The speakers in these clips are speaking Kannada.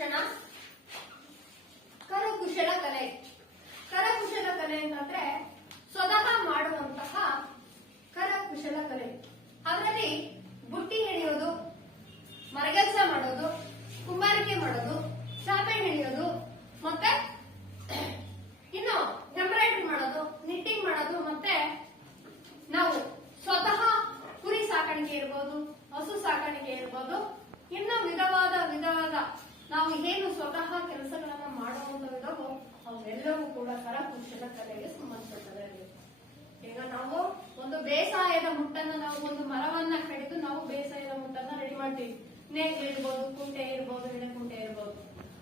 ಶಿಕ್ಷಣ ಕರಕುಶಲ ಕಲೆ. ಕರಕುಶಲ ಕಲೆ ಅಂತಂದ್ರೆ ಸ್ವತಃ ಮಾಡುವಂತಹ ಕರಕುಶಲ ಕಲೆ. ಅದರಲ್ಲಿ ಬುಟ್ಟಿ ಹೆಣೆಯೋದು ಮರಗೆಲಸ ಮಾಡೋದು, ಕುಂಬಾರಿಕೆ ಮಾಡೋದು ಚಾಪೆ ಹೆಣೆಯೋದು ಮತ್ತೆ ಇನ್ನು ಎಂಬ್ರಾಯ್ಡ್ರಿ ಮಾಡೋದು, ನಿಟ್ಟಿಂಗ್ ಮಾಡೋದು, ಮತ್ತೆ ನಾವು ಸ್ವತಃ ಕುರಿ ಸಾಕಾಣಿಕೆ ಇರ್ಬೋದು, ಹಸು ಸಾಕಾಣಿಕೆ ಇರ್ಬೋದು, ಇನ್ನು ವಿಧವಾದ ವಿಧವಾದ ನಾವು ಏನು ಸ್ವತಃ ಕೆಲಸಗಳನ್ನ ಮಾಡುವಂತವಿದಾವೋ ಅವೆಲ್ಲವೂ ಕೂಡ ಕರಕುಶಲ ಕಲೆಗೆ ಸಂಬಂಧಪಟ್ಟದೆ ಈಗ ನಾವು ಒಂದು ಬೇಸಾಯದ ಮುಟ್ಟನ್ನ ನಾವು ಒಂದು ಮರವನ್ನ ಕಡಿದು ನಾವು ಬೇಸಾಯದ ಮುಟ್ಟನ್ನ ರೆಡಿ ಮಾಡ್ತೀವಿ. ನೇಗಿಲು ಇರ್ಬೋದು, ಕುಂಟೆ ಇರ್ಬೋದು ಕುಂಟೆ ಇರ್ಬೋದು.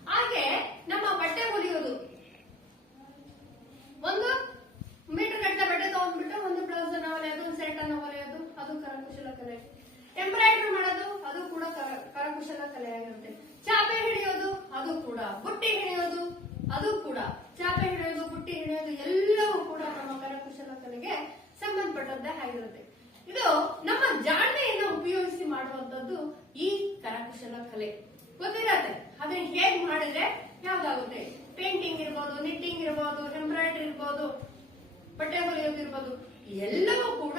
ಹಾಗೆ ನಮ್ಮ ಬಟ್ಟೆ ಹೊಲಿಯೋದು. ಒಂದು ಮೀಟರ್ ಗಟ್ಟಲೆ ಬಟ್ಟೆ ತಗೊಂಡ್ಬಿಟ್ಟು ಒಂದು ಬ್ಲೌಸ್ ಅನ್ನ ಹೊಲಿಯೋದು ಒಂದು ಸೆಟ್ ಅನ್ನ ಹೊಲಿಯೋದು ಅದು ಕರಕುಶಲ ಕಲೆ ಎಂಬ್ರಾಯ್ಡ್ರಿ ಮಾಡೋದು ಅದು ಕೂಡ ಕರ- ಕರಕುಶಲ ಕಲೆ ಆಗಿರುತ್ತೆ ಚಾಪೆ ಹಿಡಿಯೋದು ಅದು ಕೂಡ ಬುಟ್ಟಿ ಹಿಡಿಯೋದು ಅದು ಕೂಡ ಚಾಪೆ ಹಿಡಿಯೋದು ಬುಟ್ಟಿ ಹಿಡಿಯೋದು ಎಲ್ಲವೂ ಕೂಡ ನಮ್ಮ ಕರಕುಶಲ ಕಲೆಗೆ ಸಂಬಂಧಪಟ್ಟದ್ದೇ ಆಗಿರುತ್ತೆ ಇದು ನಮ್ಮ ಜಾಣ್ಮೆಯನ್ನು ಉಪಯೋಗಿಸಿ ಮಾಡುವಂತದ್ದು ಈ ಕರಕುಶಲ ಕಲೆ. ಗೊತ್ತಿರತ್ತೆ? ಅದನ್ನ ಹೇಗ್ ಮಾಡಿದ್ರೆ ಯಾವ್ದಾಗುತ್ತೆ? ಪೇಂಟಿಂಗ್ ಇರ್ಬೋದು, ನಿಟ್ಟಿಂಗ್ ಇರ್ಬೋದು, ಎಂಬ್ರಾಯ್ಡ್ರಿ ಇರ್ಬೋದು, ಬಟ್ಟೆ ಹೊಲಿಯೋದಿರ್ಬೋದು ಎಲ್ಲವೂ ಕೂಡ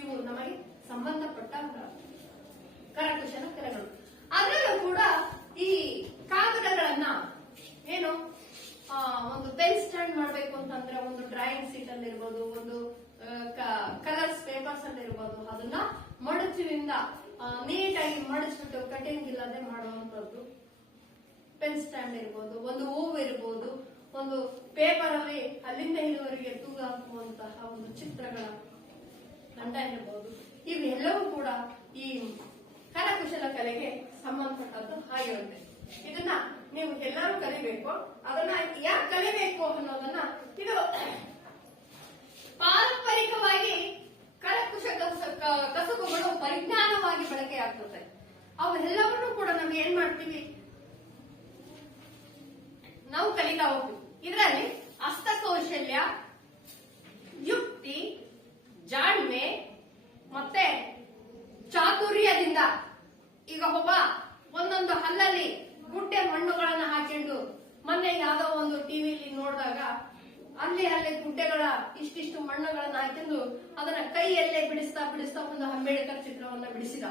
ಇವು ನಮಗೆ ಸಂಬಂಧಪಟ್ಟ ಕರಕುಶಲ ಕಲೆಗಳು. ಅದರಲ್ಲೂ ಕೂಡ ಈ ಕಾಗದಗಳನ್ನ ಏನು ಒಂದು ಪೆನ್ ಸ್ಟ್ಯಾಂಡ್ ಮಾಡ್ಬೇಕು ಅಂತಂದ್ರೆ ಒಂದು ಡ್ರಾಯಿಂಗ್ ಸೀಟ್ ಅಲ್ಲಿ ಇರ್ಬೋದು ಒಂದು ಕಲರ್ಸ್ ಪೇಪರ್ಸ್ ಅಂತ ಇರ್ಬೋದು, ಅದನ್ನ ಮಡಚಿನಿಂದ ನೀಟಾಗಿ ಮಡಚ್ಬಿಟ್ಟು ಕಟಿಂಗ್ ಇಲ್ಲದೆ ಮಾಡುವಂತದ್ದು ಪೆನ್ ಸ್ಟ್ಯಾಂಡ್ ಇರ್ಬೋದು, ಒಂದು ಹೂವು ಇರ್ಬೋದು, ಒಂದು ಪೇಪರ್ ಅಲ್ಲಿ ಅಲ್ಲಿಂದ ಇಲ್ಲಿವರೆಗೆ ತೂಗ ಹಾಕುವಂತಹ ಒಂದು ಚಿತ್ರಗಳ ತಂಡ ಇರಬಹುದು ಇವೆಲ್ಲವೂ ಕೂಡ ಈ ಕರಕುಶಲ ಕಲೆಗೆ ಸಂಬಂಧಪಟ್ಟದ್ದು ಆಗಿರುತ್ತೆ ಇದನ್ನ ನೀವು ಎಲ್ಲರೂ ಕಲಿಬೇಕು. ಅದನ್ನ ಯಾಕೆ ಕಲಿಬೇಕು ಅನ್ನೋದನ್ನ ಇದು ಪಾರಂಪರಿಕವಾಗಿ ಕರಕುಶ ಕಸುಬುಗಳು ಪರಿಜ್ಞಾನವಾಗಿ ಬಳಕೆ ಆಗ್ತದೆ ಅವೆಲ್ಲವನ್ನೂ ಕೂಡ ನಾವು ಏನ್ ಮಾಡ್ತೀವಿ? ನಾವು ಕಲಿತಾ ಹೋಗ್ತೀವಿ. ಇದರಲ್ಲಿ ಹಸ್ತಕೌಶಲ್ಯ, ಯುಕ್ತಿ, ಜಾಣ್ಮೆ, ಮತ್ತೆ ಚಾತುರ್ಯದಿಂದ ಈಗ ಒಬ್ಬ ಒಂದೊಂದು ಹಲ್ಲಲ್ಲಿ ಗುಡ್ಡೆ ಮಣ್ಣುಗಳನ್ನ ಹಾಕೊಂಡು ಮೊನ್ನೆ ಯಾವ್ದೋ ಒಂದು ಟಿವಿಲಿ ನೋಡಿದಾಗ ಅಲ್ಲಿ ಅಲ್ಲಿ ಗುಡ್ಡೆಗಳ ಇಷ್ಟಿಷ್ಟು ಮಣ್ಣುಗಳನ್ನ ಹಾಕಿಕೊಂಡು ಅದನ್ನ ಕೈಯಲ್ಲೇ ಬಿಡಿಸ್ತಾ ಬಿಡಿಸ್ತಾ ಒಂದು ಅಂಬೇಡ್ಕರ್ ಚಿತ್ರವನ್ನ ಬಿಡಿಸಿದ.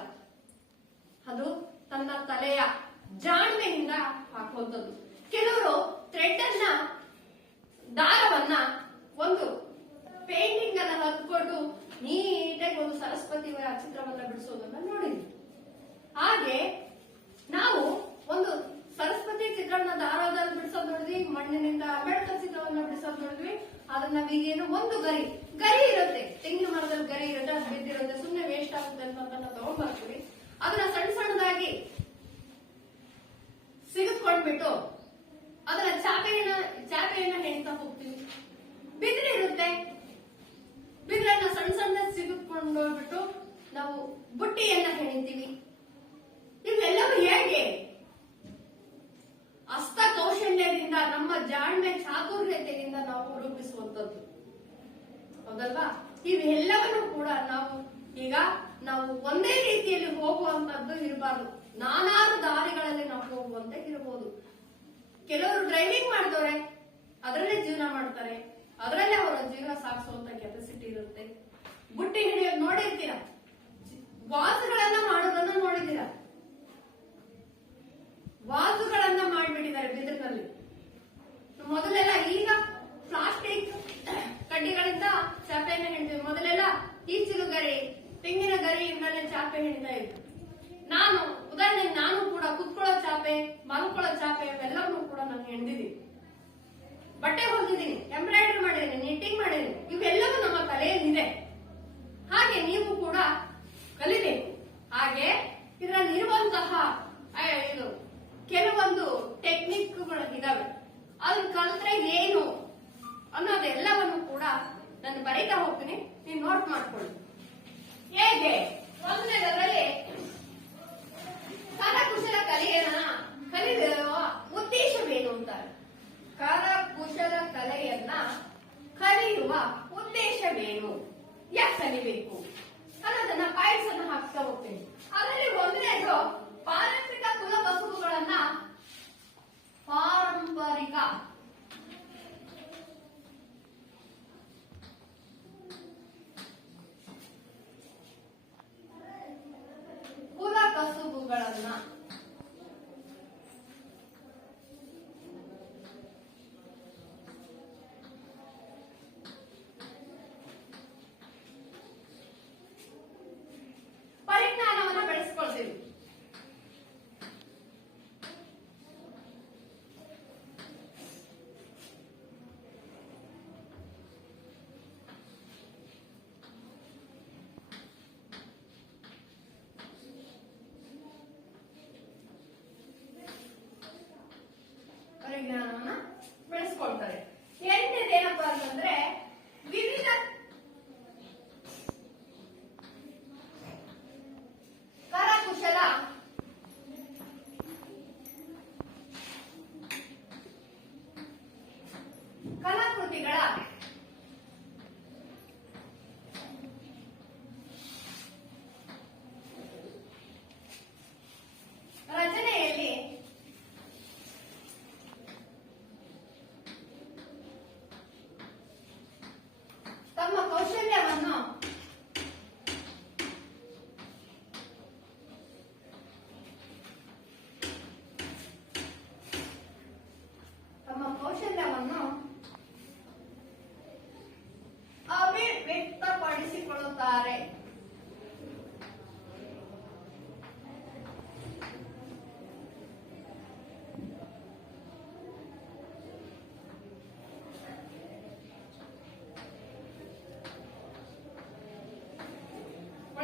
ಅದು ತನ್ನ ತಲೆಯ ಜಾಣ್ಮೆಯಿಂದ ಹಾಕುವಂಥದ್ದು. ಕೆಲವರು ಥ್ರೆಡ್ ಅನ್ನ, ದಾರವನ್ನ ಒಂದು ಪೇಂಟಿಂಗ್ ಅನ್ನ ಹತ್ಕೊಂಡು ನೀಟಾಗಿ ಒಂದು ಸರಸ್ವತಿ ಚಿತ್ರವನ್ನ ಬಿಡಿಸೋದನ್ನ ನೋಡಿದ್ವಿ. ಹಾಗೆ ನಾವು ಒಂದು ಸರಸ್ವತಿ ಚಿತ್ರವನ್ನ ದಾರದಲ್ಲಿ ಬಿಡಿಸೋದ್ ನೋಡಿದ್ವಿ, ಮಣ್ಣಿನಿಂದ ಅಂಬೇಡ್ಕರ್ ಚಿತ್ರವನ್ನ ಬಿಡಿಸೋದ್ ನೋಡಿದ್ವಿ. ಅದ್ರ ನಾವೀಗೇನು ಒಂದು ಗರಿ ಗರಿ ಇರುತ್ತೆ. ತೆಂಗಿನ ಮರದಲ್ಲಿ ಗರಿ ಇರುತ್ತೆ, ಅದು ಬಿದ್ದಿರುತ್ತೆ. ಸುಮ್ಮನೆ ವೇಸ್ಟ್ ಆಗುತ್ತೆ ಅಂತ ತಗೊಂಡ್ ತಗೊಂಡ್ಬರ್ತೀವಿ. ಅದನ್ನ ಸಣ್ಣ ಸಣ್ಣದಾಗಿ ಸಿಗತ್ಕೊಂಡ್ಬಿಟ್ಟು ಅದರ ಚಾಪೆಯನ್ನ ಚಾಪೆಯನ್ನ ಹೆಣ್ತಾ ಹೋಗ್ತೀವಿ. ಬಿದಿರು ಇರುತ್ತೆ. ಬಿದಿರನ್ನ ಸಣ್ಣ ಸಣ್ಣ ಸಿಗತ್ಕೊಂಡೋಗ್ಬಿಟ್ಟು ನಾವು ಬುಟ್ಟಿಯನ್ನ ಹೆಣಿತೀವಿ. ಇವೆಲ್ಲವೂ ಹೇಗೆ? ಹಸ್ತ ಕೌಶಲ್ಯದಿಂದ ನಮ್ಮ ಜಾಣ್ಮೆ ಚಾತುರ್ಯತೆಯಿಂದ ನಾವು ರೂಪಿಸುವಂತದ್ದು ಹೌದಲ್ವಾ? ಇವೆಲ್ಲವನ್ನು ಕೂಡ ನಾವು ಈಗ ನಾವು ಒಂದೇ ರೀತಿಯಲ್ಲಿ ಹೋಗುವಂತದ್ದು ಇರಬಾರ್ದು. ನಾನಾರು ದಾರಿಗಳಲ್ಲಿ ನಾವು ಹೋಗುವಂತೆ ಇರಬಹುದು. ಕೆಲವರು ಡ್ರೈವಿಂಗ್ ಮಾಡ್ತವ್ರೆ ಅದರಲ್ಲೇ ಜೀವನ ಮಾಡ್ತಾರೆ, ಅದರಲ್ಲೇ ಅವರ ಜೀವನ ಸಾಗಿಸುವಂತ ಕೆಪಾಸಿಟಿ ಇರುತ್ತೆ. ಬುಟ್ಟಿ ಹಿಡಿಯೋದು ನೋಡಿರ್ತೀರ? ವಾಸಗಳನ್ನ ಮಾಡೋದನ್ನ ನೋಡಿದ್ದೀರ? ವಾಸುಗಳನ್ನ ಮಾಡ್ಬಿಟ್ಟಿದ್ದಾರೆ ಬಿದಿರಿನಲ್ಲಿ. ಮೊದಲೆಲ್ಲ ಈಗ ಪ್ಲಾಸ್ಟಿಕ್ ಕಡ್ಡಿಗಳಿಂದ ಚಾಪೆಯನ್ನ ಹೆಣ್ತೀವಿ. ಮೊದಲೆಲ್ಲ ಈಚಿಲು ಗರಿ, ತೆಂಗಿನ ಗರಿ ಗರಿಯಿಂದಲೇ ಚಾಪೆ ಹೇಳ್ತಾ ಇದ್ರು. ನಾನು, ಉದಾಹರಣೆಗೆ ನಾನು ಕೂಡ ಕುತ್ಕೊಳ್ಳೋ ಚಾಪೆ, ಮಲ್ಕೊಳ್ಳೋ ಚಾಪೆ ಇವೆಲ್ಲವನ್ನೂ ಕೂಡ ನಾನು ಹೆಂಡಿದ್ದೀನಿ ಬಟ್ಟೆ ಹೊಲಿದಿದ್ದೀನಿ, ಎಂಬ್ರಾಯ್ಡರಿ ಮಾಡಿದ್ದೀನಿ ನಿಟ್ಟಿಂಗ್ ಮಾಡಿದ್ದೀನಿ. ಇವೆಲ್ಲವೂ ನಮ್ಮ ಕಲೆಯಲ್ಲಿದೆ ಹಾಗೆ ನೀವು ಕೂಡ ಕಲಿಬೇಕು. ಹಾಗೆ ಇದರಲ್ಲಿ ಇರುವಂತಹ ಇದು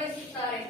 ಬಳಸುತ್ತಾರೆ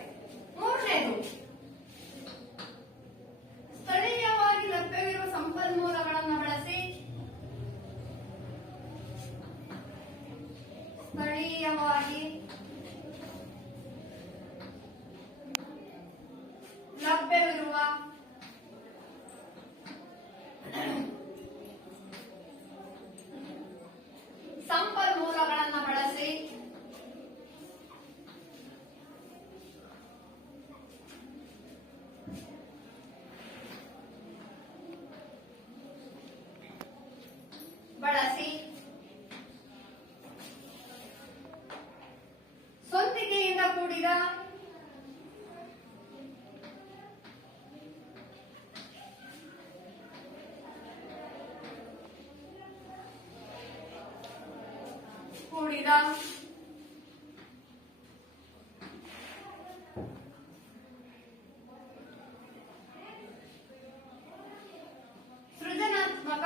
ಸ್ವಂತಿಕೆಯಿಂದ ಕೂಡಿದ ಕೂಡಿದ ಸೃಜನಾತ್ಮಕ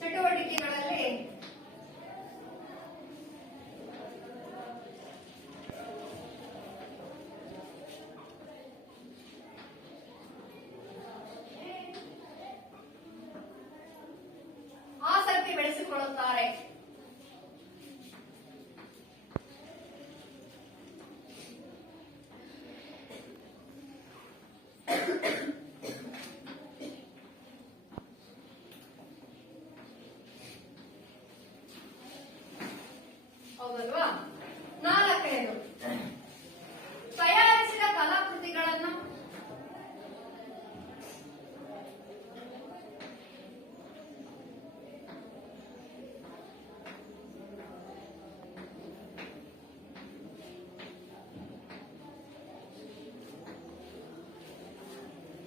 ಚಟುವಟಿಕೆಗಳಲ್ಲಿ ಆಸಕ್ತಿ ಬೆಳೆಸಿಕೊಳ್ಳುತ್ತಾರೆ ಹೌದಲ್ವಾ ನಾಲ್ಕನೇದು ತಯಾರಿಸಿದ ಕಲಾಕೃತಿಗಳನ್ನು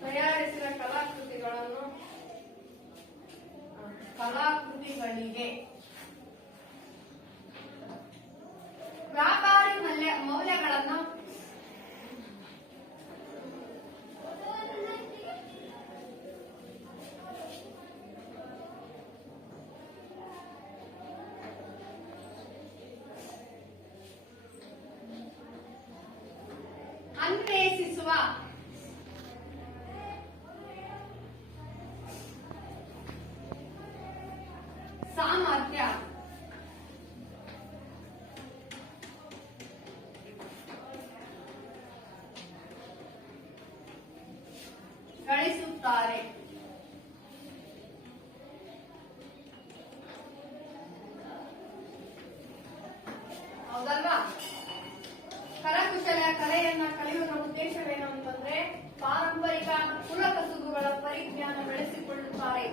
ತಯಾರಿಸಿದ ಕಲಾಕೃತಿಗಳನ್ನು ಆ, ಕಲಾಕೃತಿಗಳಿಗೆ ವ್ಯಾಪಾರಿ ಮೌಲ್ಯ ಮೌಲ್ಯಗಳನ್ನು ಅನ್ವೇಷಿಸುವ ಸಾಮರ್ಥ್ಯ ಗಳಿಸುತ್ತಾರೆ ಹೌದಲ್ವಾ ಕರಕುಶಲ ಕಲೆಯನ್ನ ಕಲಿಯುವ ಉದ್ದೇಶವೇನು ಅಂತಂದ್ರೆ ಪಾರಂಪರಿಕ ಕುಲ ಕಸುಬುಗಳ ಪರಿಜ್ಞಾನ ಬೆಳೆಸಿಕೊಳ್ಳುತ್ತಾರೆ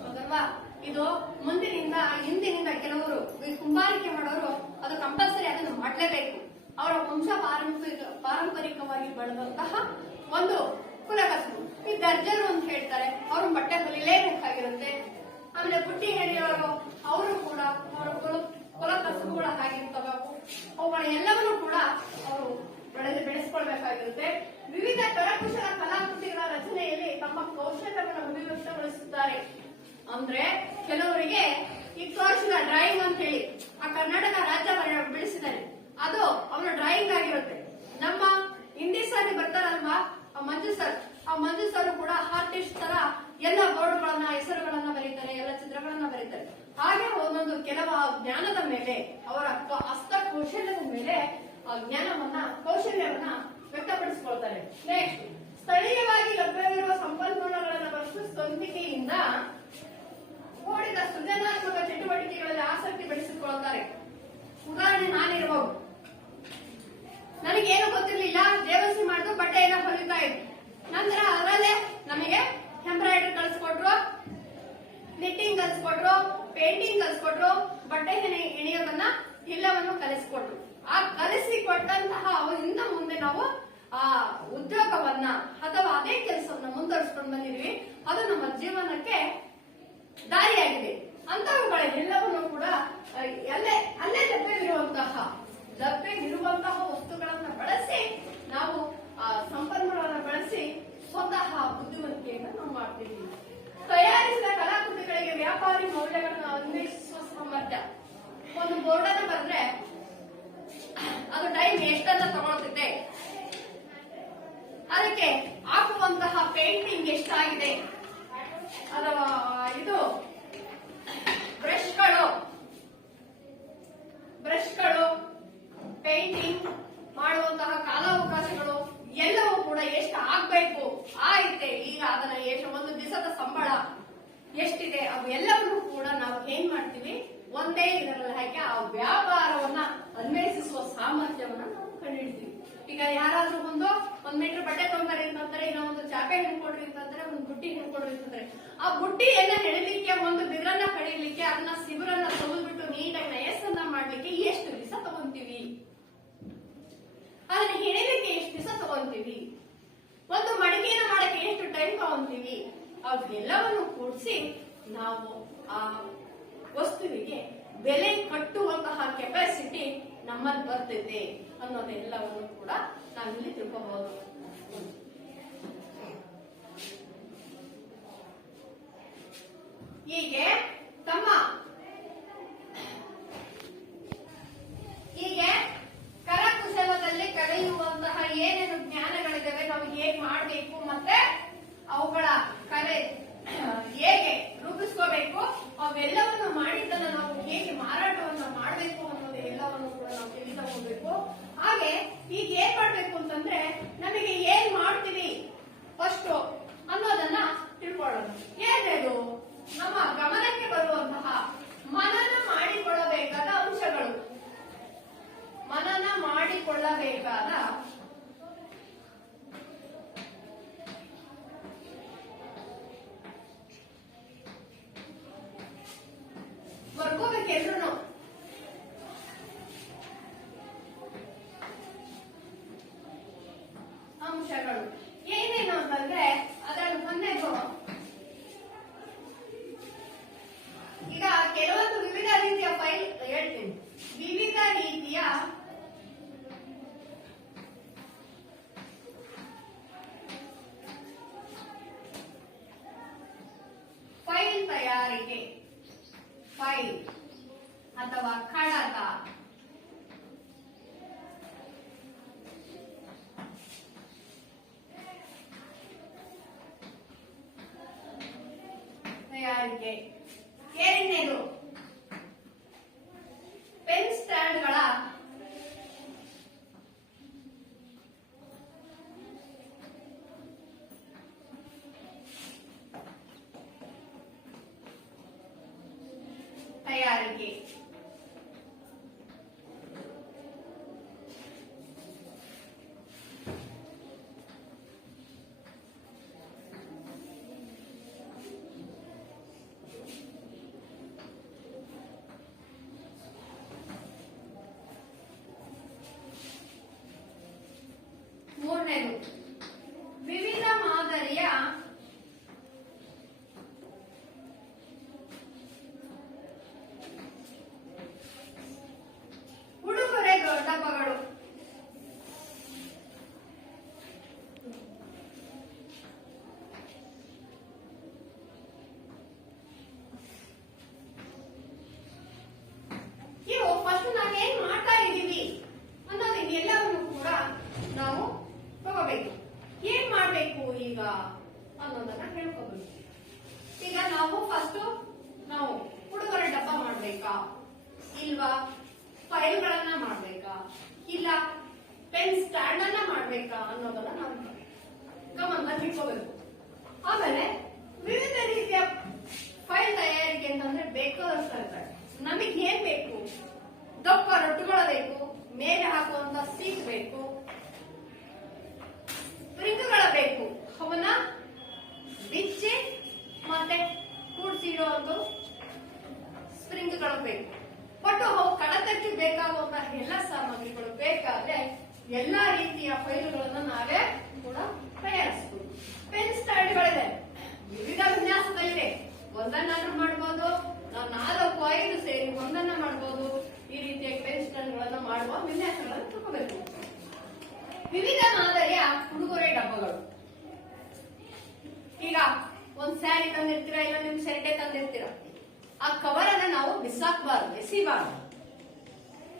ಹೌದಲ್ವಾ ಇದು ಮುಂದಿನಿಂದ ಹಿಂದಿನಿಂದ ಕೆಲವರು ಈ ಕುಂಬಾರಿಕೆ ಮಾಡೋರು ಅದು ಕಂಪಲ್ಸರಿ ಅದನ್ನು ಮಾಡಲೇಬೇಕು ಅವರ ವಂಶ ಪಾರಂಪರಿಕ ಪಾರಂಪರಿಕವಾಗಿ ಬೆಳೆದಂತಹ ಒಂದು ಕುಲಕಸು ಈ ದರ್ಜರು ಅಂತ ಹೇಳ್ತಾರೆ, ಅವರು ಬಟ್ಟೆ ಹೊಲಿಲೇಬೇಕಾಗಿರುತ್ತೆ. ಆಮೇಲೆ ಬುಟ್ಟಿ ಹೆಣೆಯವರು ಅವರು ಕೂಡ ಅವರ ಕುಲ ಕುಲ ಕಸುಬುಗಳ ಹಾಗಿರ್ತವೆ ಅವುಗಳ ಎಲ್ಲವನ್ನೂ ಕೂಡ ಅವರು ಬೆಳೆದು ಬೆಳೆಸ್ಕೊಳ್ಬೇಕಾಗಿರುತ್ತೆ. ವಿವಿಧ ಕರಕುಶಲ ಕಲಾಕೃತಿಗಳ ರಚನೆಯಲ್ಲಿ ತಮ್ಮ ಕೌಶಲ್ಯಗಳನ್ನು ಅಭಿವ್ಯಕ್ತಗೊಳಿಸುತ್ತಾರೆ ಅಂದ್ರೆ ಕೆಲವರಿಗೆ ಈ ತೋರಿಸಿದ ಡ್ರಾಯಿಂಗ್ ಅಂತ ಹೇಳಿ ಆ ಕರ್ನಾಟಕ ರಾಜ್ಯ ಬಿಡಿಸಿದ್ದಾರೆ. ಅದು ಅವನ ಡ್ರಾಯಿಂಗ್ ಆಗಿರುತ್ತೆ ನಮ್ಮ ಹಿಂದಿ ಸರ್ ಬರ್ತಾರಲ್ವಾ ಆ ಮಂಜು ಸರ್, ಆ ಮಂಜು ಸರ್ ಕೂಡ ಆರ್ಟಿಸ್ಟ್ ತರ ಎಲ್ಲ ಬೋರ್ಡ್ಗಳನ್ನ ಹೆಸರುಗಳನ್ನ ಬರೀತಾರೆ, ಎಲ್ಲ ಚಿತ್ರಗಳನ್ನ ಬರೀತಾರೆ. ಹಾಗೆ ಒಂದೊಂದು ಕೆಲವು ಜ್ಞಾನದ ಮೇಲೆ, ಅವರ ಹಸ್ತ ಕೌಶಲ್ಯದ ಮೇಲೆ, ಆ ಜ್ಞಾನವನ್ನ, ಕೌಶಲ್ಯವನ್ನ ವ್ಯಕ್ತಪಡಿಸಿಕೊಳ್ತಾರೆ. ನೆಕ್ಸ್ಟ್ ಸ್ಥಳೀಯವಾಗಿ ಲಭ್ಯವಿರುವ ಸಂಪನ್ಮೂಲಗಳನ್ನ ಬಳಸಿ ಸ್ವಂತಿಕೆಯಿಂದ ಕೂಡಿದ ಸೃಜನಾತ್ಮಕ ಚಟುವಟಿಕೆಗಳಲ್ಲಿ ಆಸಕ್ತಿ ಬೆಳೆಸಿಕೊಳ್ತಾರೆ ಉದಾಹರಣೆ ನಾನಿರಬಹುದು ನನಗೇನು ಗೊತ್ತಿರ್ಲಿಲ್ಲ ಮಾಡಿದ್ರು ಬಟ್ಟೆ ಏನೋ ಹೊಲಿತಾ ಇದ್ದೆ. ನಂತರ ಅದರಲ್ಲೇ ನಮಗೆ ಎಂಬ್ರಾಯ್ಡರಿ ಕಲಿಸ್ಕೊಟ್ರು ನಿಟ್ಟಿಂಗ್ ಕಲಿಸ್ಕೊಟ್ರು ಪೇಂಟಿಂಗ್ ಕಲಿಸ್ಕೊಟ್ರು ಬಟ್ಟೆ ಹೆಣೆಯೋದನ್ನ ಎಲ್ಲವನ್ನು ಕಲಿಸ್ಕೊಟ್ರು. ಆ ಕಲಿಸಿಕೊಟ್ಟಂತಹ ಅವರಿಂದ ಮುಂದೆ ನಾವು, ಆ, ಉದ್ಯೋಗವನ್ನ ಅಥವಾ ಅದೇ ಕೆಲಸವನ್ನ ಮುಂದುವರಿಸ್ಕೊಂಡು ಬಂದಿದ್ವಿ ಅದು ನಮ್ಮ ಜೀವನಕ್ಕೆ ದಾರಿಯಾಗಿದೆ. ಮಾಡ್ತೀವಿ. ತಯಾರಿಸಿದ ಕಲಾಕೃತಿಗಳಿಗೆ ವ್ಯಾಪಾರಿ ಮೌಲ್ಯಗಳನ್ನು ಅನ್ವೇಷಿಸುವ ಸಾಮರ್ಥ್ಯ. ಒಂದು ಬೋರ್ಡ್ ಅನ್ನ ಬರೆದ್ರೆ ಅದು ಟೈಮ್ ಎಷ್ಟನ್ನ ತಗೊಳ್ತಿದೆ ಅದಕ್ಕೆ ಹಾಕುವಂತಹ ಪೇಂಟಿಂಗ್ ಎಷ್ಟಾಗಿದೆ? ಅಥವಾ ಇದು ಬ್ರಷ್ಗಳು. ಬ್ರಷ್ಗಳು, ಪೇಂಟಿಂಗ್ ಮಾಡುವಂತಹ ಕಾಲಾವಕಾಶಗಳು. ಎಲ್ಲವೂ ಕೂಡ ಎಷ್ಟು ಆಗ್ಬೇಕು ಆಯ್ತೆ. ಈಗ ಅದನ್ನ ಎಷ್ಟು ಒಂದು ದಿವಸದ ಸಂಬಳ ಎಷ್ಟಿದೆ ಅವು ಎಲ್ಲವನ್ನೂ ಕೂಡ ನಾವು ಏನ್ ಮಾಡ್ತೀವಿ? ಒಂದೇ ಇದರಲ್ಲಿ ಹಾಕಿ ಆ ವ್ಯಾಪಾರವನ್ನ ಅನ್ವಯಿಸುವ ಸಾಮರ್ಥ್ಯವನ್ನ ನಾವು ಕಂಡುಹಿಡ್ತೀವಿ. ಈಗ ಯಾರಾದ್ರೂ ಒಂದು ಒಂದ್ ಮೀಟರ್ ಬಟ್ಟೆ ತೊಗೊಂತಾರೆ ಅಂತಂದ್ರೆ ಇಲ್ಲ ಒಂದು ಚಾಪೆ ಹಿಡ್ಕೊಡ್ರಿ ಅಂತಂದ್ರೆ ಒಂದು ಬುಟ್ಟಿ ಹಿಡ್ಕೊಡ್ರಿ ಅಂತಂದ್ರೆ ಆ ಬುಟ್ಟಿಯನ್ನ ಹಿಡಿಲಿಕ್ಕೆ ಒಂದು ಬಿರನ್ನ ಕಡಿಲಿಕ್ಕೆ ಅದನ್ನ ಸಿಬಿರನ್ನ ತಗೊಂಡ್ಬಿಟ್ಟು ನೀಟಾಗಿ ನಯಸ್ಸನ್ನ ಮಾಡ್ಲಿಕ್ಕೆ ಎಷ್ಟು ದಿವಸ ತಗೊಂತೀವಿ ಅದನ್ನ ಹೆಣಿಲಿಕ್ಕೆ ಎಷ್ಟು ದಿವಸ ತಗೊಂತೀವಿ? ಒಂದು ಮಡಿಕೆಯನ್ನು ಮಾಡಕ್ಕೆ ಎಷ್ಟು ಟೈಮ್ ತಗೊಂತೀವಿ? ಅವೆಲ್ಲವನ್ನು ಕೂಡಿಸಿ ನಾವು ಆ ವಸ್ತುವಿಗೆ ಬೆಲೆ ಕಟ್ಟುವಂತಹ ಕೆಪಾಸಿಟಿ ನಮ್ಮಲ್ಲಿ ಬರ್ತೈತೆ ಅನ್ನೋದೆಲ್ಲವನ್ನು ಕೂಡ ನಾವಿಲ್ಲಿ ತಿಳ್ಕೋಬಹುದು. ಹೀಗೆ ತಮ್ಮ ಹೀಗೆ ಕರಕುಶಲದಲ್ಲಿ ಕಲಿಯುವಂತಹ ಏನೇನು ಜ್ಞಾನಗಳಿದಾವೆ, ನಾವು ಹೇಗ್ ಮಾಡಬೇಕು ಮತ್ತೆ ಅವುಗಳ ಕಲೆ ಹೇಗೆ ರೂಪಿಸ್ಕೋಬೇಕು, ಅವೆಲ್ಲವನ್ನು ಮಾಡಿದ್ದನ್ನ ನಾವು ಹೇಗೆ ಮಾರಾಟವನ್ನು ಮಾಡಬೇಕು ಅನ್ನೋದು ಎಲ್ಲವನ್ನು ಕೂಡ ನಾವು ತಿಳಿತಾ ಹೋಗ್ಬೇಕು. ಹಾಗೆ ಈಗ ಏನ್ ಮಾಡ್ಬೇಕು ಅಂತಂದ್ರೆ, ನಮಗೆ ಏನ್ ಮಾಡ್ತೀವಿ ಫಸ್ಟ್ ಅನ್ನೋದನ್ನ ತಿಳ್ಕೊಳ್ಳೋಣ ಏನೇನು ನಮ್ಮ ಗಮನಕ್ಕೆ ಬರುವಂತಹ ಮನನ ಮಾಡಿಕೊಳ್ಳಬೇಕಾದ ಅಂಶಗಳು ಮನನ ಮಾಡಿಕೊಳ್ಳಬೇಕಾದ ಬರ್ಕೋಬೇಕೆಲ್ರು ಅಂಶಗಳು ಏನೇನು ಅಂತಂದ್ರೆ ಅದರಲ್ಲಿ ಮೊನ್ನೆದು ಈಗ ಕೆಲವೊಂದು ವಿವಿಧ ರೀತಿಯ ಫೈಲ್ ಹೇಳ್ತೀನಿ ವಿವಿಧ ರೀತಿಯ ಫೈಲ್ ತಯಾರಿಕೆ ಫೈಲ್ ಅಥವಾ ಕಡತ ತಯಾರಿಕೆ ಎರಡನೇದು ಪೆನ್ ಸ್ಟ್ಯಾಂಡ್ಗಳ ತಯಾರಿಕೆ ಮೂರನೇದು ವಿವಿಧ ಮಾದರಿಯ ಉಡುಗೊರೆ ಡಬ್ಬಗಳು ಇವು ಫಸ್ಟ್ ನಾವೇನ್ ಮಾಡ್ತಾ ಇದೀವಿ ಅನ್ನೋದು ಎಲ್ಲವನ್ನು ಕೂಡ ನಾವು ತಗೋಬೇಕು ಏನ್ ಮಾಡ್ಬೇಕು ಈಗ ಅನ್ನೋದನ್ನ ಹೇಳ್ಕೋಬೇಕು ಈಗ ನಾವು ಫಸ್ಟ್ ನಾವು ಉಡುಗೊರೆ ಡಬ್ಬ ಮಾಡ್ಬೇಕಾ ಇಲ್ವಾ ಫೈಲ್ಗಳನ್ನ ಮಾಡ್ಬೇಕಾ ಇಲ್ಲ ಪೆನ್ ಸ್ಟ್ಯಾಂಡ್ ಅನ್ನ ಮಾಡ್ಬೇಕಾ ಅನ್ನೋದನ್ನ ನಾವು ಗಮನದಲ್ಲಿ ಇಟ್ಕೋಬೇಕು ಆಮೇಲೆ ವಿವಿಧ ರೀತಿಯ ಫೈಲ್ ತಯಾರಿಕೆ ಬೇಕಾದಷ್ಟು ಇರ್ತವೆ ನಮಗೆ ಏನ್ ಬೇಕು? ದಪ್ಪ ರೊಟ್ಟುಗಳು ಬೇಕು, ಮೇಲೆ ಹಾಕುವಂತ ಸೀಟ್ ಬೇಕು ಸ್ಪ್ರಿಂಗ್ಗಳ ಬೇಕು. ಅವನ್ನ ಬಿಚ್ಚಿ ಮತ್ತೆ ಕೂಡಿಸಿ ಇಡುವಂತ ಸ್ಪ್ರಿಂಗ್ಗಳು ಬೇಕು. ಒಟ್ಟು ಅವು ಕಡತಕ್ಕೆ ಬೇಕಾಗುವಂತಹ ಎಲ್ಲ ಸಾಮಗ್ರಿಗಳು ಬೇಕಾದ್ರೆ ಎಲ್ಲಾ ರೀತಿಯ ಫೈಲುಗಳನ್ನ ನಾವೇ ಕೂಡ ತಯಾರಿಸಬಹುದು ಪೆನ್ ಸ್ಟ್ಯಾಂಡ್ಗಳಿದೆ. ವಿವಿಧ ವಿನ್ಯಾಸದಲ್ಲಿದೆ. ಒಂದನ್ನಾದ್ರೂ ಮಾಡ್ಬೋದು ನಾವು ನಾಲ್ಕು ಐದು ಸೇರಿ ಒಂದನ್ನ ಮಾಡಬಹುದು ಈ ರೀತಿಯ ಸ್ಟ್ಯಾಂಡ್ಗಳನ್ನು ಮಾಡುವ ವಿನ್ಯಾಸಗಳನ್ನು ತಗೋಬೇಕು. ವಿವಿಧ ಮಾದರಿಯ ಉಡುಗೊರೆ ಡಬ್ಬಗಳು. ಈಗ ಒಂದ್ ಸ್ಯಾರಿ ತಂದಿರ್ತೀರಾ ಇಲ್ಲ ನಿಮ್ ಶರ್ಟೆ ತಂದಿರ್ತೀರಾ? ಆ ಕವರ್ ಅನ್ನ ನಾವು ಬಿಸಾಕ್ಬಾರ್ದು ಎಸಿಬಾರ್ದು.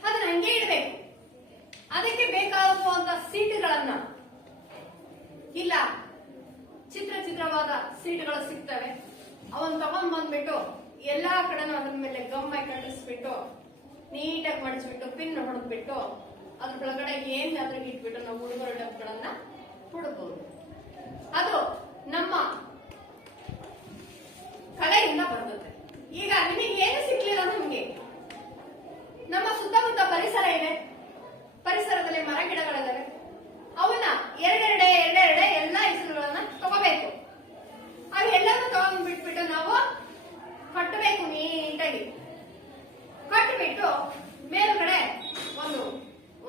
ಅದನ್ನ ಹಂಗೆ ಇಡಬೇಕು. ಅದಕ್ಕೆ ಬೇಕಾಗುವಂತ ಸೀಟುಗಳನ್ನ ಇಲ್ಲ, ಚಿತ್ರ ಚಿತ್ರವಾದ ಸೀಟುಗಳು ಸಿಗ್ತವೆ. ಅವನ್ ತಗೊಂಡ್ ಬಂದ್ಬಿಟ್ಟು ಎಲ್ಲಾ ಕಡೆನೂ ಅದ್ರ ಮೇಲೆ ಗಮ್ ಕಟ್ಟಿಸ್ಬಿಟ್ಟು ನೀಟಾಗಿ ಮಡಿಸ್ಬಿಟ್ಟು ಪಿನ್ ಹೊಡೆದ್ಬಿಟ್ಟು, ಅದ್ರ ಒಳಗಡೆ ಏನ್ ಅದ್ರಾಗ ಇಟ್ಬಿಟ್ಟು ನಾವು ಹುಡುಗರ ಡಬ್ಗಳನ್ನ ಹುಡುಕಬಹುದು ಅದು ನಮ್ಮ ಕಲೆಯಿಂದ ಬರ್ತದೆ ಈಗ ನಿಮಗೆ ಏನು ಸಿಕ್ಲಿಲ್ಲ ನಮಗೆ ನಮ್ಮ ಸುತ್ತಮುತ್ತ ಪರಿಸರ ಇದೆ. ಪರಿಸರದಲ್ಲಿ ಮರ ಗಿಡಗಳಿದ್ದಾವೆ ಅವನ್ನ ಎರಡೆರಡೆ ಎರಡೆರಡೆ ಎಲ್ಲಾ ಹೆಸರುಗಳನ್ನ ತಗೋಬೇಕು. ಅವೆಲ್ಲವೂ ತಗೊಂಡ್ ಬಿಟ್ಬಿಟ್ಟು ನಾವು ಕಟ್ಟಬೇಕು ನೀಟಾಗಿ ಕಟ್ಟಿಬಿಟ್ಟು ಮೇಲುಗಡೆ ಒಂದು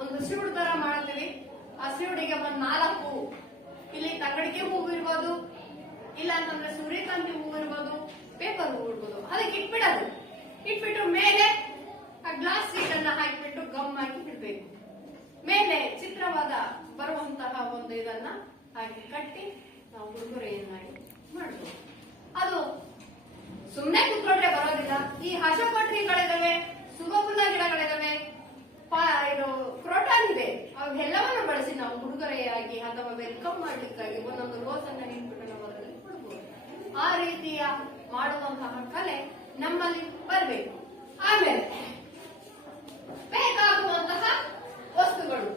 ಒಂದು ಸಿವುಡು ತರ ಮಾಡ್ತೀವಿ. ಆ ಸಿಡಿಗೆ ಒಂದ್ ನಾಲ್ಕು. ಇಲ್ಲಿ ತಗಡಿಗೆ ಹೂವು ಇರ್ಬೋದು ಇಲ್ಲ ಅಂತಂದ್ರೆ ಸೂರ್ಯಕಾಂತಿ ಹೂವು ಇರ್ಬೋದು, ಪೇಪರ್ ಹೂವು ಇರ್ಬೋದು. ಅದಕ್ಕೆ ಇಟ್ಬಿಡೋದು. ಇಟ್ಬಿಟ್ಟು ಮೇಲೆ ಆ ಗ್ಲಾಸ್ ಸೀಟ್ ಅನ್ನ ಹಾಕಿಬಿಟ್ಟು ಗಮ್ ಹಾಕಿ ಇಡ್ಬೇಕು. ಮೇಲೆ ಚಿತ್ರವಾದ ಬರುವಂತಹ ಒಂದು ಇದನ್ನ ಹಾಕಿ ಕಟ್ಟಿ ನಾವು ಉಡುಗೊರೆಯನ್ನಾಗಿ ಮಾಡ್ಬೋದು. ಅದು ಸುಮ್ಮನೆ ಕುತ್ಕೊಂಡ್ರೆ ಬರೋದಿಲ್ಲ ಈ ಹಸಪಟ್ರಿಗಳಿದಾವೆ ಸುಗಪುಲ್ಲ ಗಿಡಗಳಿದಾವೆ ಪಾ- ಇದು ಕ್ರೋಟಾನ್ ಇದೆ ಅವೆಲ್ಲವನ್ನು ಬಳಸಿ ನಾವು ಉಡುಗೊರೆಯಾಗಿ ಅಥವಾ ವೆಲ್ಕಮ್ ಮಾಡ್ಲಿಕ್ಕಾಗಿ ಒಂದೊಂದು ರೋಸ್ ಅನ್ನ ನಿಂತ್ಬಿಟ್ಟು ನಾವು ಅದರಲ್ಲಿ ಆ ರೀತಿಯ ಮಾಡುವಂತಹ ಕಲೆ ನಮ್ಮಲ್ಲಿ ಬರಬೇಕು. ಆಮೇಲೆ, ಬೇಕಾಗುವಂತಹ ವಸ್ತುಗಳು.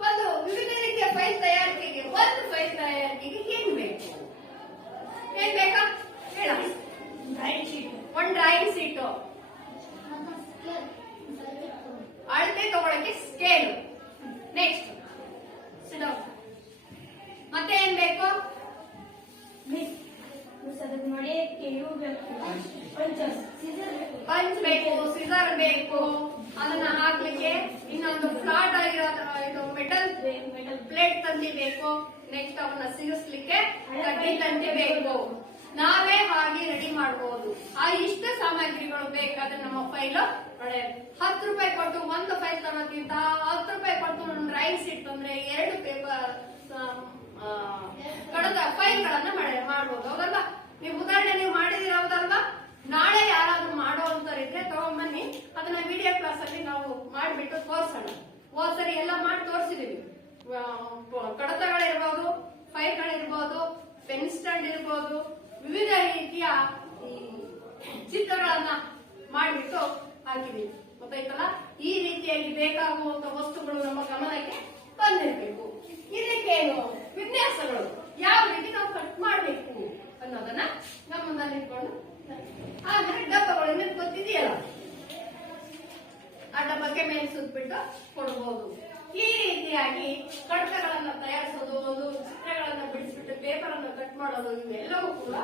ಒಂದು ವಿವಿಧ ರೀತಿಯ ಫೈಲ್ ತಯಾರಿಕೆಗೆ, ಒಂದು ಫೈಲ್ ತಯಾರಿಕೆಗೆ ಏನ್ ಬೇಕು? ಏನ್ ಬೇಕಾ? ಹೇಳ ಒಂದ್ ಡ್ರಾಯಿಂಗ್ ಸೀಟು ಅಳತೆ ತಗೊಳಕ್ಕೆ ಸ್ಕೇಲ್ ನೆಕ್ಸ್ಟ್ ಮತ್ತೆ ಏನ್ ಬೇಕು? ಪಂಚ್ ಬೇಕು. ಸಿಸರ್ ಬೇಕು. ಅದನ್ನ ಹಾಕ್ಲಿಕ್ಕೆ ಇನ್ನೊಂದು ಫ್ಲಾಟ್ ಆಗಿರೋ ಇದು ಮೆಟಲ್ ಪ್ಲೇಟ್ ತಂದಿ ಬೇಕು ನೆಕ್ಸ್ಟ್ ಅವನ್ನ ಸಿಗಿಸ್ಲಿಕ್ಕೆ ಕಟ್ಟಿ ತಂದಿ ಬೇಕು ನಾವೇ ಹಾಗೆ ರೆಡಿ ಮಾಡಬಹುದು ಆ ಇಷ್ಟು ಸಾಮಗ್ರಿಗಳು ಬೇಕಾದ್ರೆ ನಮ್ಮ ಫೈಲ್ ಒಳ್ಳೆ ಹತ್ತು ರೂಪಾಯಿ ಕೊಟ್ಟು ಒಂದು ಫೈಲ್ ತರೋಕ್ಕಿಂತ ಹತ್ತು ರೂಪಾಯಿ ಕೊಟ್ಟು ಒಂದು ಡ್ರಾಯಿಂಗ್ ಶೀಟ್ ತಂದ್ರೆ ಎರಡು ಪೇಪರ್ ಕಡದ ಫೈಲ್ಗಳನ್ನ ಮಾಡಬಹುದು ಹೌದಲ್ವಾ? ನೀವು ಉದಾಹರಣೆ ನೀವು ಮಾಡಿದಿರೋದಲ್ವಾ ನಾಳೆ ಯಾರಾದ್ರೂ ಇದ್ರೆ ತಗೊಂಬನ್ನಿ. ಅದನ್ನ ವಿಡಿಯೋ ಕ್ಲಾಸ್ ಅಲ್ಲಿ ನಾವು ಮಾಡಿಬಿಟ್ಟು ತೋರ್ಸೋಣ. ಹೋದ್ ಸರಿ, ಎಲ್ಲ ಮಾಡಿ ತೋರಿಸಿದೀವಿ. ಕಡತಗಳಿರ್ಬೋದು ಫೈಲ್ಗಳಿರ್ಬೋದು ಪೆನ್ ಸ್ಟ್ಯಾಂಡ್ ಇರ್ಬೋದು ವಿವಿಧ ರೀತಿಯ ಚಿತ್ರಗಳನ್ನ ಮಾಡಿಬಿಟ್ಟು ಹಾಕಿದೀವಿ. ಗೊತ್ತಾಯ್ತಲ್ಲ? ಈ ರೀತಿಯಾಗಿ ಬೇಕಾಗುವಂತ ವಸ್ತುಗಳು ನಮ್ಮ ಗಮನಕ್ಕೆ ಬಂದಿರಬೇಕು. ಇದಕ್ಕೇನು ವಿನ್ಯಾಸಗಳು ಯಾವ ರೀತಿ ನಾವು ಕಟ್ ಮಾಡಬೇಕು ಅನ್ನೋದನ್ನ ಗಮನದಲ್ಲಿಟ್ಕೊಂಡು ಆಮೇಲೆ ಡಬ್ಬಗಳು ನಿಮ್ಗೆ ಗೊತ್ತಿದೆಯಲ್ಲ? ಆ ಡಬ್ಬಕ್ಕೆ ಮೇಲೆ ಸುತ್ಬಿಟ್ಟು ಕೊಡ್ಬೋದು. ಈ ರೀತಿಯಾಗಿ ಕಡತಗಳನ್ನ ತಯಾರಿಸೋದು ಒಂದು ಚಿತ್ರಗಳನ್ನ ಬಿಡಿಸ್ಬಿಟ್ಟು ಪೇಪರ್ ಅನ್ನು ಕಟ್ ಮಾಡೋದು ಇವೆಲ್ಲವೂ ಕೂಡ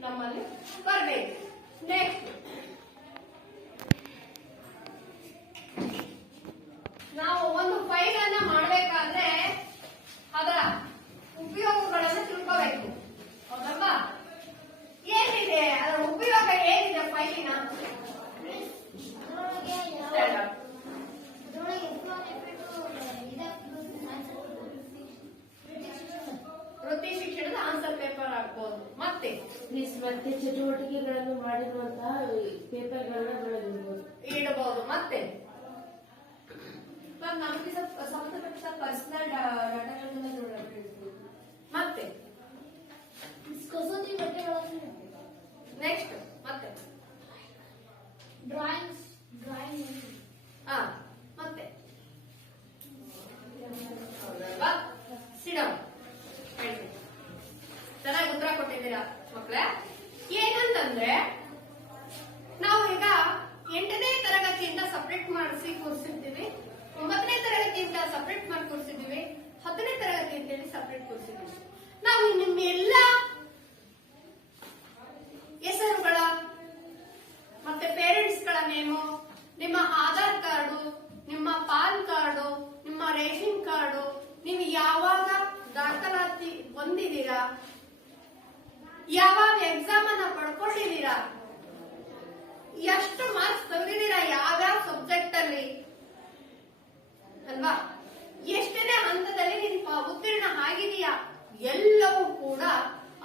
ನಮ್ಮಲ್ಲಿ ಬರಬೇಕು. ನೆಕ್ಸ್ಟ್ ನಾವು ಒಂದು ಫೈಲ್ ಅನ್ನ ಮಾಡಬೇಕಾದ್ರೆ ಅದರ ಉಪಯೋಗಗಳನ್ನು ತಿಳ್ಕೋಬೇಕು. ಹೌದಲ್ವಾ? ಏನಿದೆ? ಅದರ ಉಪಯೋಗ ಏನಿದೆ ಫೈಲಿನ ವೃತ್ತಿ ಶಿಕ್ಷಣದ ಆನ್ಸರ್ ಪೇಪರ್ ಹಾಕ್ಬೋದು ಮತ್ತೆ? ಮಿಸ್ ಮತ್ತೆ ಚಟುವಟಿಕೆಗಳನ್ನು ಮಾಡಿರುವಂತಹ ಪೇಪರ್ಗಳನ್ನ ಬೆಳೆದಿರ್ಬೋದು ಇಡಬಹುದು ಮತ್ತೆ? ಮ್ಯಾಮ್ ನಮಗೆ ಸ್ವಲ್ಪ ಸಂಬಂಧಪಟ್ಟ ಪರ್ಸನಲ್ ಡಾಟಾಗಳನ್ನ ನೋಡಬೇಕು ಮತ್ತೆ? ಕಸೂತಿ ಬಟ್ಟೆಗಳನ್ನು ನೆಕ್ಸ್ಟ್ ಮತ್ತೆ? ಡ್ರಾಯಿಂಗ್ಸ್ ಡ್ರಾಯಿಂಗ್ ಹಾ ಮತ್ತೆ? ಹೌದಲ್ವಾ ಸಿಡಮ್ ಚೆನ್ನಾಗಿ ಉತ್ತರ ಕೊಟ್ಟಿದ್ದೀರಾ ಮಕ್ಕಳೇ? ಏನಂತಂದ್ರೆ, ನಾವು ಈಗ ಎಂಟನೇ ತರಗತಿಯಿಂದ ಸಪ್ರೇಟ್ ಮಾಡಿಸಿ ಕೂರಿಸಿರ್ತೀವಿ, ಒಂಬತ್ತನೇ ತರಗತಿಯಿಂದ ಸಪ್ರೇಟ್ ಮಾಡಿ ಕೂರಿಸಿದೀವಿ ಹತ್ತನೇ ತರಗತಿ ಅಂತೇಳಿ ಸಪ್ರೇಟ್ ಕೂರಿಸಿದೀವಿ ನಾವು ನಿಮ್ಮ ಎಲ್ಲ ಹೆಸರುಗಳ, ಮತ್ತೆ ಪೇರೆಂಟ್ಸ್ಗಳ ನೇಮು ನಿಮ್ಮ ಆಧಾರ್ ಕಾರ್ಡು, ನಿಮ್ಮ ಪಾನ್ ಕಾರ್ಡು, ನಿಮ್ಮ ರೇಷನ್ ಕಾರ್ಡು, ನೀವು ಯಾವಾಗ ದಾಖಲಾತಿ ಹೊಂದಿದ್ದೀರಾ ಯಾವಾಗ ಎಕ್ಸಾಮ್ ಅನ್ನ ಪಡ್ಕೊಂಡಿದ್ದೀರಾ ಎಷ್ಟು ಮಾರ್ಕ್ಸ್ ತೆಗೆದಿದ್ದೀರಾ ಯಾವ್ಯಾವ ಸಬ್ಜೆಕ್ಟ್ ಅಲ್ಲಿ? ಅಲ್ವಾ? ಎಷ್ಟನೇ ಹಂತದಲ್ಲಿ ನೀನು ಉತ್ತೀರ್ಣ ಆಗಿದೆಯಾ? ಎಲ್ಲವೂ ಕೂಡ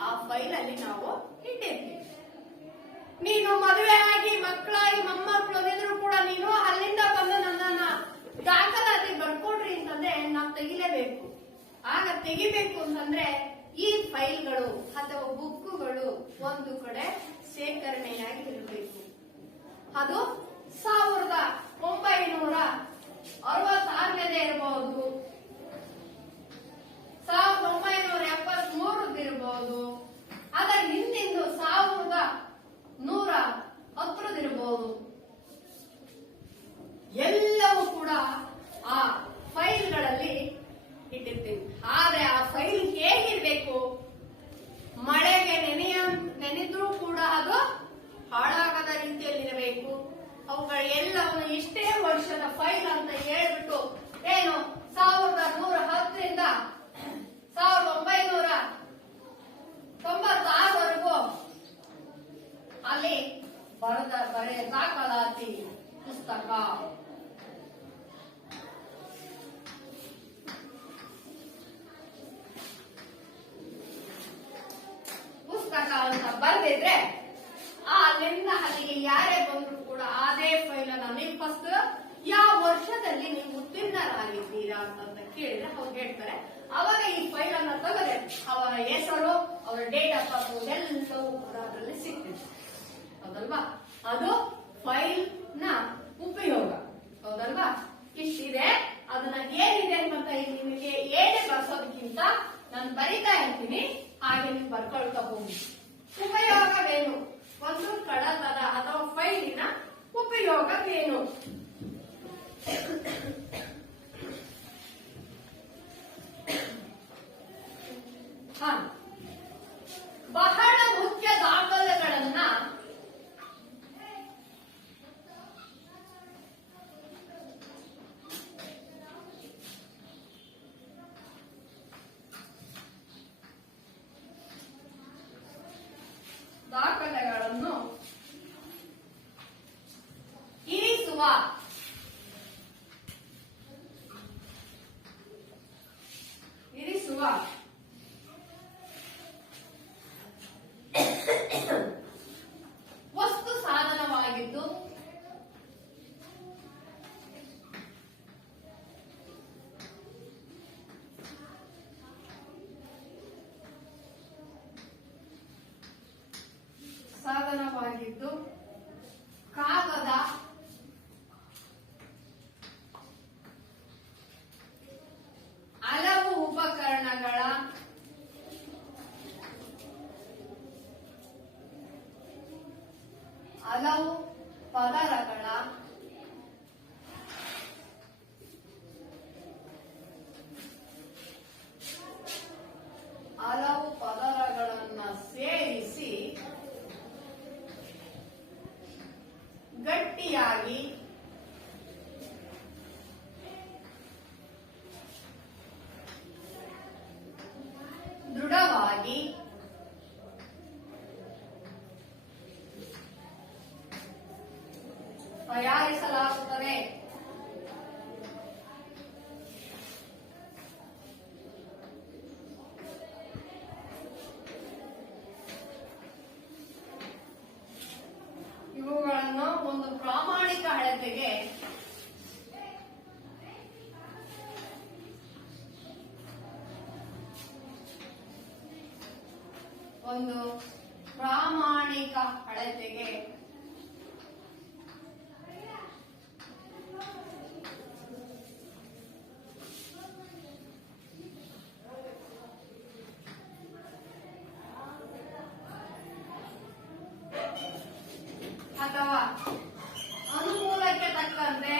ಆ ಫೈಲ್ ಅಲ್ಲಿ ನಾವು ಇಟ್ಟಿದ್ದೀವಿ ನೀನು ಮದುವೆ ಆಗಿ ಮಕ್ಕಳಾಗಿ ಮೊಮ್ಮಕ್ಕಳು ಅಂದಿದ್ರು ಕೂಡ ನೀನು ಅಲ್ಲಿಂದ ಬಂದು ನನ್ನನ್ನ ದಾಖಲಾತಿ ಬರ್ಕೊಡ್ರಿ ಅಂತಂದ್ರೆ ನಾವು ತೆಗಿಲೇಬೇಕು. ಆಗ ತೆಗಿಬೇಕು ಅಂತಂದ್ರೆ ಈ ಫೈಲ್ಗಳು ಅಥವಾ ಬುಕ್ಕುಗಳು ಒಂದು ಕಡೆ ಶೇಖರಣೆಯಾಗಿ ಇರಬೇಕು. ಅದು ಸಾವಿರದ ಒಂಬೈನೂರ ಅರವತ್ತಾರನೇದೇ ಇರಬಹುದು. ಸಾವಿರದ ಒಂಬೈನೂರ ಎಪ್ಪತ್ತ್ ಮೂರದಿರಬಹುದು ಅದರ ಹಿಂದಿಂದು ಸಾವಿರದ ನೂರ ಹತ್ತರದಿರಬಹುದು ಎಲ್ಲವೂ ಕೂಡ ಆ ಫೈಲ್ಗಳಲ್ಲಿ ಇಟ್ಟಿರ್ತೀವಿ ಆದ್ರೆ ಆ ಫೈಲ್ ಹೇಗಿರ್ಬೇಕು ಮಳೆಗೆ ನೆನೆಯ ನೆನೆದ್ರೂ ಕೂಡ ಅದು ಹಾಳಾಗದ ರೀತಿಯಲ್ಲಿರಬೇಕು ಅವುಗಳ ಎಲ್ಲವನ್ನು ಇಷ್ಟೇ ವರ್ಷದ ಫೈಲ್ ಅಂತ ಹೇಳ್ಬಿಟ್ಟು ಏನು ಸಾವಿರದ ನೂರ ಹತ್ತರಿಂದ ಸಾವಿರದ ಒಂಬೈನೂರ ತೊಂಬತ್ತಾರವರೆಗೂ ಅಲ್ಲಿ ಬರೆದ ಬರೆಯ ದಾಖಲಾತಿ ಪುಸ್ತಕ ಪುಸ್ತಕ ಅಂತ ಬರ್ದಿದ್ರೆ ಆ ಅಲ್ಲಿಂದ ಅಲ್ಲಿಗೆ ಯಾರೇ ಬಂದ್ರು ಕೂಡ ಅದೇ ಫೈಲ್ ಅನ್ನ ನೀವು ಫಸ್ಟ್ ಯಾವ ವರ್ಷದಲ್ಲಿ ನೀವು ಉತ್ತೀರ್ಣರಾಗಿದ್ದೀರಾ ಅಂತ ಕೇಳಿದ್ರೆ ಅವ್ರು ಹೇಳ್ತಾರೆ ಅವಾಗ ಈ ಫೈಲ್ ಅನ್ನ ತೆಗೆದ್ರೆ ಅವರ ಹೆಸರು ಅವರ ಡೇಟ್ ಆಫ್ ಬರ್ತ್ ಎಲ್ಲವೂ ಕೂಡ ಹೌದಲ್ವಾ? ಅದು ಫೈಲ್ನ ಉಪಯೋಗ. ಹೌದಲ್ವಾ? ಇಷ್ಟಿದೆ ಅದನ್ನ ಏನಿದೆ ಅಂತ ನಿಮಗೆ ಏನೇ ಬರ್ಸೋದಕ್ಕಿಂತ ನಾನು ಬರಿತಾ ಇರ್ತೀನಿ, ಹಾಗೆ ನೀವು ಬರ್ಕೊಳ್ತಾ ಹೋಗಿ ಉಪಯೋಗವೇನು? ಒಂದು ಕಡತದ ಅಥವಾ ಫೈಲಿನ ಉಪಯೋಗವೇನು? ಹ. ಬಹಳ ಮುಖ್ಯ ದಾಖಲೆಗಳನ್ನ ದಾಖಲೆಗಳನ್ನು ಇರಿಸುವ ಇರಿಸುವ ಸಾಧನವಾಗಿದ್ದು ಗಟ್ಟಿಯಾಗಿ ದೃಢವಾಗಿ ತಯಾರಿಸಲಾಗುತ್ತದೆ ಇವುಗಳನ್ನು ಒಂದು ಪ್ರಾಮಾಣಿಕ ಅಳತೆಗೆ ಒಂದು ಪ್ರಾಮಾಣಿಕ ಅಳತೆಗೆ ಅಥವಾ ಅನುಕೂಲಕ್ಕೆ ತಕ್ಕಂತೆ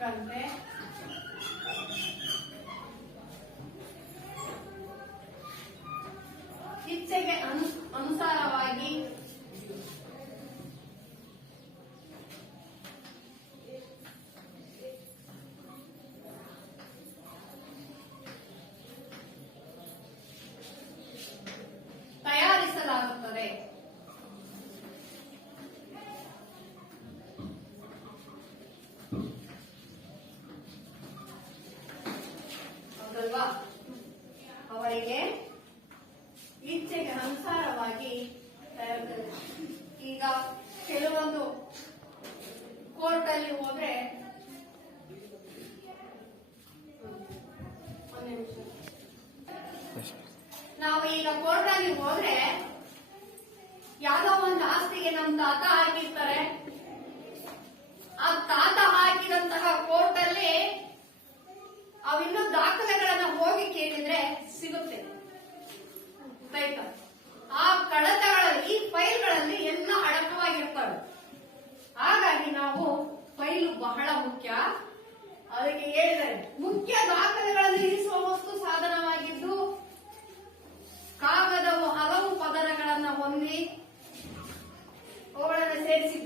ತಕ್ಕಂತೆ ಇಚ್ಛೆಗೆ 감사합니다.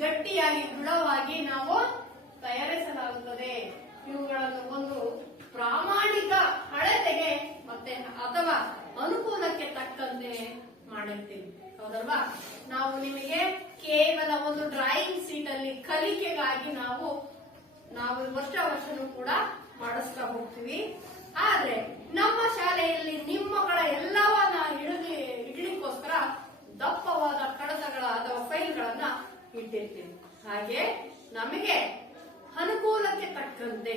ಗಟ್ಟಿಯಾಗಿ, ದೃಢವಾಗಿ ನಾವು ತಯಾರಿಸಲಾಗುತ್ತದೆ. ಇವುಗಳನ್ನು ಒಂದು ಪ್ರಾಮಾಣಿಕ ಅಳತೆಗೆ ಮತ್ತೆ ಅಥವಾ ಅನುಕೂಲಕ್ಕೆ ತಕ್ಕಂತೆ ಮಾಡಿರ್ತೀವಿ. ಹೌದಲ್ವಾ? ನಾವು ನಿಮಗೆ ಕೇವಲ ಒಂದು ಡ್ರಾಯಿಂಗ್ ಸೀಟ್ ಅಲ್ಲಿ ಕಲಿಕೆಗಾಗಿ ನಾವು ನಾವು ವರ್ಷ ವರ್ಷನೂ ಕೂಡ ಮಾಡಿಸ್ತಾ ಹೋಗ್ತೀವಿ. ಆದ್ರೆ ನಮ್ಮ ಶಾಲೆಯಲ್ಲಿ ನಿಮ್ಮಗಳ ಎಲ್ಲವನ್ನ ಹಿಡಿದು ಇಡ್ಲಿಕ್ಕೋಸ್ಕರ ದಪ್ಪವಾದ ಕಡತಗಳ ಅಥವಾ ಫೈಲ್ಗಳನ್ನ ಇಟ್ಟಿರ್ತೀವಿ ಹಾಗೆ ನಮಗೆ ಅನುಕೂಲಕ್ಕೆ ತಕ್ಕಂತೆ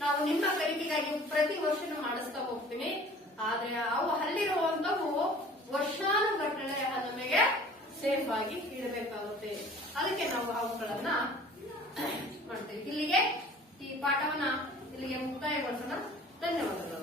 ನಾವು ನಿಮ್ಮ ಕಲಿಕೆಗಾಗಿ ಪ್ರತಿ ವರ್ಷನೂ ಮಾಡಿಸ್ತಾ ಹೋಗ್ತೀನಿ. ಆದ್ರೆ ಅವು ಅಲ್ಲಿರುವಂತವು ವರ್ಷಾನುಗಟ್ಟಲೆ ನಮಗೆ ಸೇಫ್ ಆಗಿ ಇಡಬೇಕಾಗುತ್ತೆ ಅದಕ್ಕೆ ನಾವು ಅವುಗಳನ್ನ ಮಾಡ್ತೀವಿ. ಇಲ್ಲಿಗೆ ಈ ಪಾಠವನ್ನ ಇಲ್ಲಿಗೆ ಮುಕ್ತಾಯಗೊಳಿಸೋಣ. ಧನ್ಯವಾದಗಳು.